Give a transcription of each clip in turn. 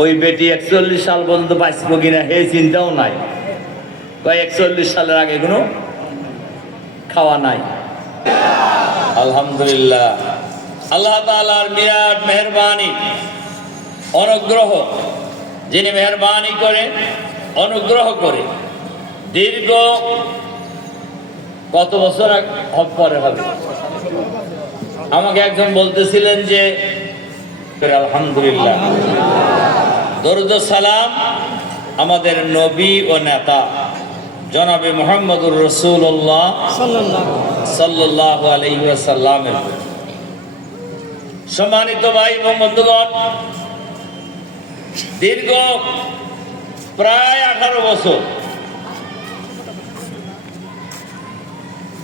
ওই বেটি একচল্লিশ সাল পর্যন্ত বাঁচবো কিনা হে চিন্তাও নাই। কয়, একচল্লিশ সালের আগে কোনো খাওয়া নাই। আলহামদুলিল্লাহ। আল্লাহ তালার বিরাট মেহরবানি, অনুগ্রহ, যিনি মেহরবানি করে, অনুগ্রহ করে দীর্ঘ কত বছর পরে হবে? আমাকে একজন বলতেছিলেন যে, আলহামদুলিল্লাহ। দরুদ সালাম আমাদের নবী ও নেতা, জনাবে মোহাম্মদুর রসুল্লাহ সাল্লাহ সম্মানিত ভাই বন্ধুগণ, দীর্ঘ প্রায় আঠারো বছর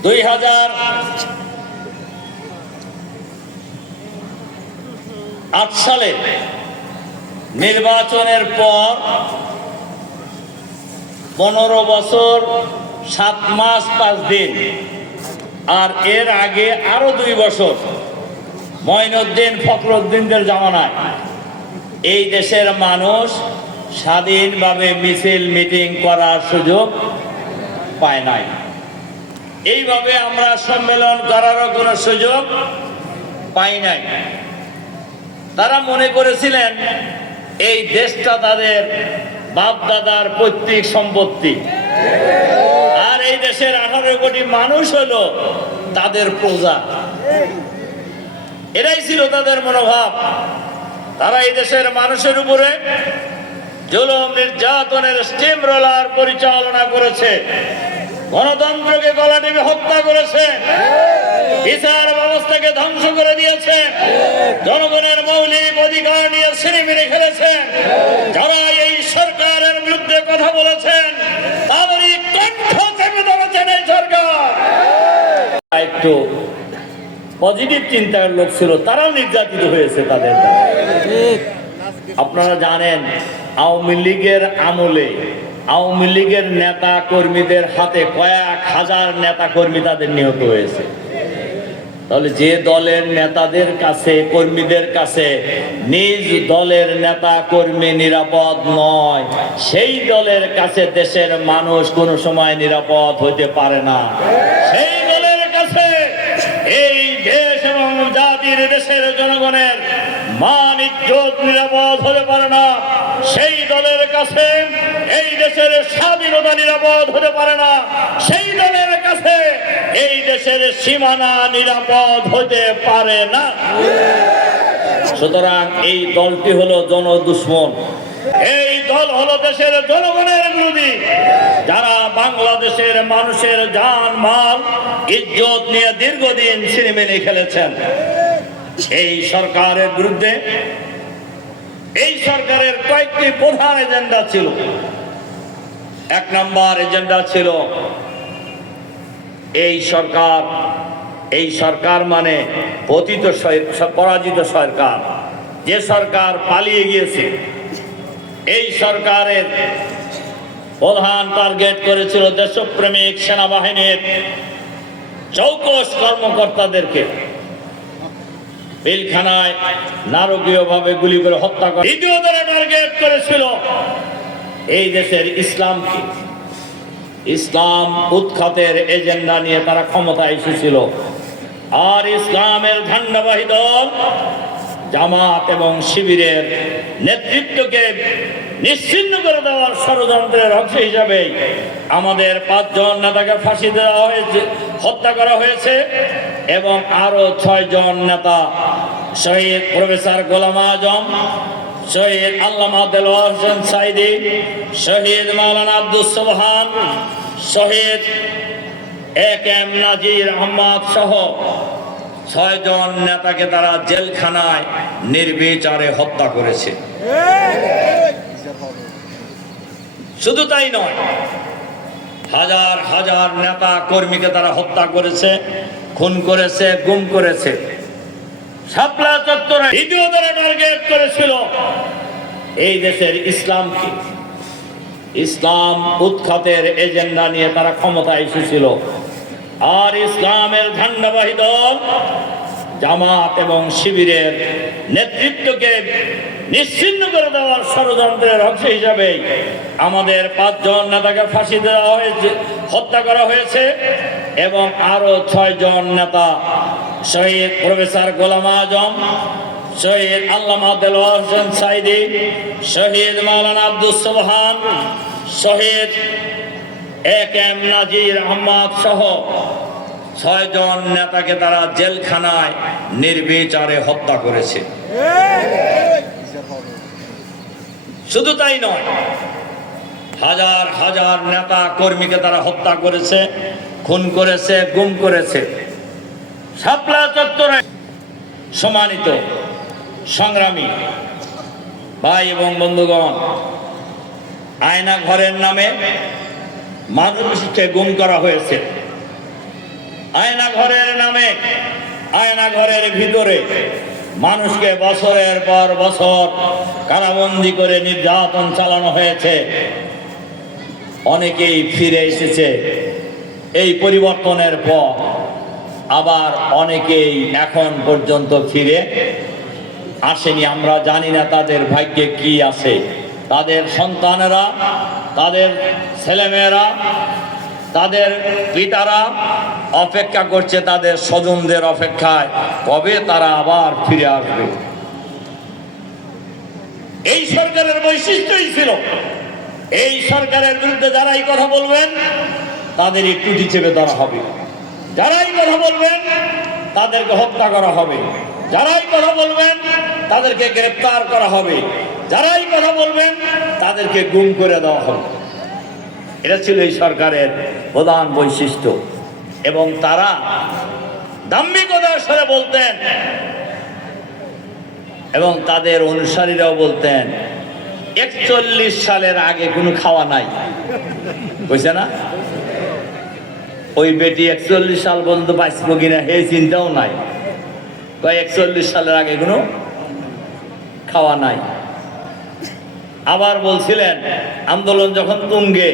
দুই হাজার আট সালে নির্বাচনের পর পনেরো বছর, সাত মাস, পাঁচ দিন। আর এর আগে আরও দুই বছর মঈনুদ্দিন ফখরুদ্দিনদের জামানায়। এই দেশের মানুষ স্বাধীনভাবে মিছিল, মিটিং করার সুযোগ পায় নাই। এইভাবে আমরা সম্মেলন করারও কোনো সুযোগ পাই নাই। তারা মনে করেছিলেন এই দেশটা তাদের বাপ দাদার পৈতৃক সম্পত্তি। আর এই দেশের আঠারো কোটি মানুষ হলো তাদের প্রজা। এরাই ছিল তাদের মনোভাব। তারা এই দেশের মানুষের উপরে জুলুম, নির্যাতনের স্টিম রোলার পরিচালনা করেছে। গণতন্ত্রকে গলা টিপে হত্যা করেছে। বিচার ব্যবস্থাকে ধ্বংস করে দিয়েছে। জনগণের মৌলিক অধিকার নিয়ে ছিনিমিনি খেলেছেন যারা এই সরকারের বিরুদ্ধে কথা বলেছেন, তাদেরই কণ্ঠ চেপে ধরেছেন এই সরকার। একটু পজিটিভ চিন্তার লোক ছিল, তারাও নির্যাতিত হয়েছে তাদের। আপনারা জানেন, আওয়ামী লীগের আমলে আওয়ামী লীগের নেতা কর্মীদের হাতে কয়েক হাজার নেতা কর্মী তাদের নিহত হয়েছে। তাহলে যে দলের নেতাদের কাছে, কর্মীদের কাছে নিজ দলের নেতা কর্মী নিরাপদ নয়, সেই দলের কাছে দেশের মানুষ কোনো সময় নিরাপদ হতে পারে না। সেই দলের কাছে এই দেশ এবং জাতির, দেশের জনগণের মান ইজ্জত নিরাপদ হতে পারে না, সেই কাছে, এই দেশের স্বাধীনতা নিরাপদ হতে পারে না। সেই দলের কাছে এই দেশের সীমানা নিরাপদ হতে পারে না। সুতরাং এই দলটি হলো জনদুশ্মন। এই দল হলো দেশের জনগণের বিরোধী। যারা বাংলাদেশের মানুষের জান মাল ইজ্জত নিয়ে দীর্ঘদিন সিনেমেনে খেলেছেন। এই সরকারের বিরুদ্ধে এই সরকারের কয়েকটি প্রধান এজেন্ডা ছিল। এক নম্বর এজেন্ডা ছিল, এই সরকার এই সরকার মানে পতিত পরাজিত সরকার। যে সরকার পালিয়ে গিয়েছে, এই সরকারের প্রধান টার্গেট করেছিল দেশপ্রেমিক সেনাবাহিনীর চৌকস কর্মকর্তাদেরকে। পিলখানায় নারকীয়ভাবে গুলি করে হত্যা করে। দ্বিতীয় তারা টার্গেট করেছিল এই দেশের ইসলামকে। ইসলাম উৎখাতের এজেন্ডা নিয়ে তারা ক্ষমতায় এসেছিল। আর ইসলামের ঝান্ডাবাহী দল জামাত এবং শিবিরের নেতৃত্বকে নিশ্চিন্ন করে দেওয়ার ষড়যন্ত্রের অংশ হিসাবে আমাদের পাঁচজন নেতাকে ফাঁসি দেওয়া হয়েছে, হত্যা করা হয়েছে এবং আরও ছয় জন নেতা শহীদ প্রফেসর গোলাম আজম, শহীদ আল্লামা দেলোয়ার হোসেন সাইদি, শহীদ মাওলানা আব্দুল সোবহান, শহীদ এ এম নাজির আহমদ সহ ছয়জন নেতাকে তারা জেলখানায় নির্বিচারে হত্যা করেছে। শুধু তাই নয়, হাজার হাজার নেতা কর্মীকে তারা হত্যা করেছে, খুন করেছে, গুম করেছে। চত্বরে করেছিল এই দেশের ইসলামকে। ইসলাম উৎখাতের এজেন্ডা নিয়ে তারা ক্ষমতায় এসেছিল। আর ইসলামের ঝান্ডাবাহী দল জামাত এবং শিবিরের নেতৃত্বকে নিশ্চিন্ন করে দেওয়ার ষড়যন্ত্রের অংশ হিসাবে আমাদের পাঁচজন নেতাকে ফাঁসি দেওয়া হয়েছে, হত্যা করা হয়েছে এবং আরও ছয় জন নেতা শহীদ প্রফেসর গোলাম আজম, শহীদ আল্লামা দেলোয়ার হোসেন সাইদি, শহীদ মাওলানা আব্দুল সোবহান, শহীদ এক এম নাজির আহমদ সহ ছয়জন নেতাকে তারা জেলখানায় নির্বিচারে হত্যা করেছে। শুধু তাই নয়, হাজার হাজার নেতা কর্মীকে তারা হত্যা করেছে, খুন করেছে, গুম করেছে। শাপলা চত্বরে সম্মানিত, সংগ্রামী ভাই এবং বন্ধুগণ, আয়না ঘরের নামে মানুষকে গুম করা হয়েছে। আয়না ঘরের নামে, আয়না ঘরের ভিতরে মানুষকে বছরের পর বছর কারাবন্দি করে নির্যাতন চালানো হয়েছে। অনেকেই ফিরে এসেছে। এই পরিবর্তনের পর আবার অনেকেই এখন পর্যন্ত ফিরে আসেনি। আমরা জানি না তাদের ভাগ্যে কি আছে। তাদের সন্তানেরা, তাদের ছেলেমেয়েরা, তাদের পিতারা অপেক্ষা করছে তাদের স্বজনদের অপেক্ষায়। কবে তারা আবার ফিরে আসবে? এই সরকারের বৈশিষ্ট্যই ছিল। এই সরকারের বিরুদ্ধে যারা এই কথা বলবেন তাদের একটু চেপে ধরা হবে। যারাই কথা বলবেন, তাদেরকে হত্যা করা হবে। যারাই কথা বলবেন, তাদেরকে গ্রেপ্তার করা হবে। যারাই কথা বলবেন, তাদেরকে গুম করে দেওয়া হবে। এটা ছিল এই সরকারের প্রধান বৈশিষ্ট্য। এবং তারা দাম্ভিকতার সাথে বলতেন এবং তাদের অনুসারীরাও বলতেন, একচল্লিশ সালের আগে কোনো খাওয়া নাই। বুঝছে না? ওই বেটি একচল্লিশ সাল পর্যন্ত বাঁচবো কিনা হে চিন্তাও নাই। একচল্লিশ সালের আগে কোনো খাওয়া নাই। আবার বলছিলেন, আন্দোলন যখন তুঙ্গে,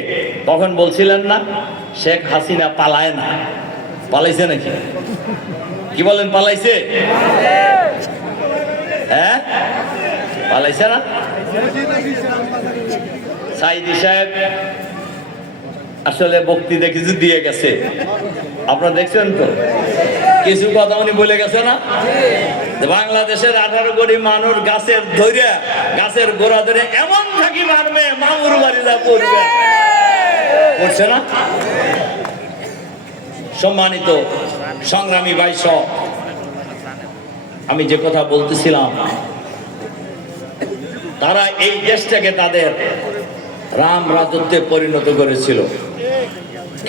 তখন বলছিলেন না শেখ হাসিনা পালায় না। পালাইছে নাকি? কি বলেন, পালাইছে? হ্যাঁ? পালাইছে না? সাইদি সাহেব আসলে বক্তৃতা কিছু দিয়ে গেছে। আপনারা দেখছেন তো? কিছু কথা উনি বলে গেছে না? বাংলাদেশের আঠারো কোটি মানুষ গাছের ধরে গাছের গোড়া ধরে এমন থাকি মারবে, মামুর বাড়িটা পড়বে। পড়ছে না? সম্মানিত সংগ্রামী বাইশ আমি যে কথা বলতেছিলাম, তারা এই দেশটাকে তাদের রাম রাজত্বে পরিণত করেছিল।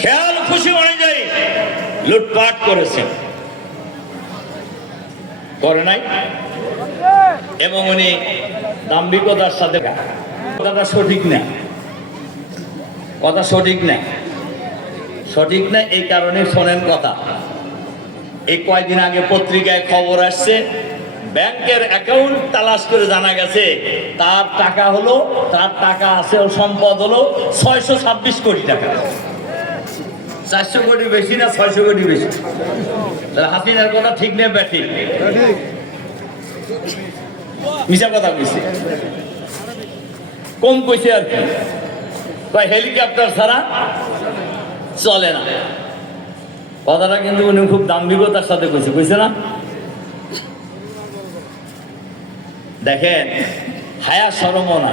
খেয়াল খুশি অনুযায়ী লুটপাট করেছেন করে নাই। এবং উনি দাম্ভিকতার সাথে কথাটা সঠিক না। কথা সঠিক না সঠিক না এই কারণে শোনেন কথা। এই কয়দিন আগে পত্রিকায় খবর আসছে, ব্যাংকের অ্যাকাউন্ট তালাশ করে জানা গেছে, তার টাকা হলো, তার টাকা আছে ও সম্পদ হলো ছয়শো ছাব্বিশ কোটি টাকা। চারশো কোটি বেশি না ছয়শো কোটি বেশি? তাহলে কথা ঠিক নেই ব্যাঠি মিশা কথা কইছে। কম কইছে আর কি। কয় হেলিকপ্টার ছাড়া চলে না। কথাটা কিন্তু উনি খুব দাম্ভিকতার সাথে কইছে বুঝছে না? দেখেন, হায়া সরম না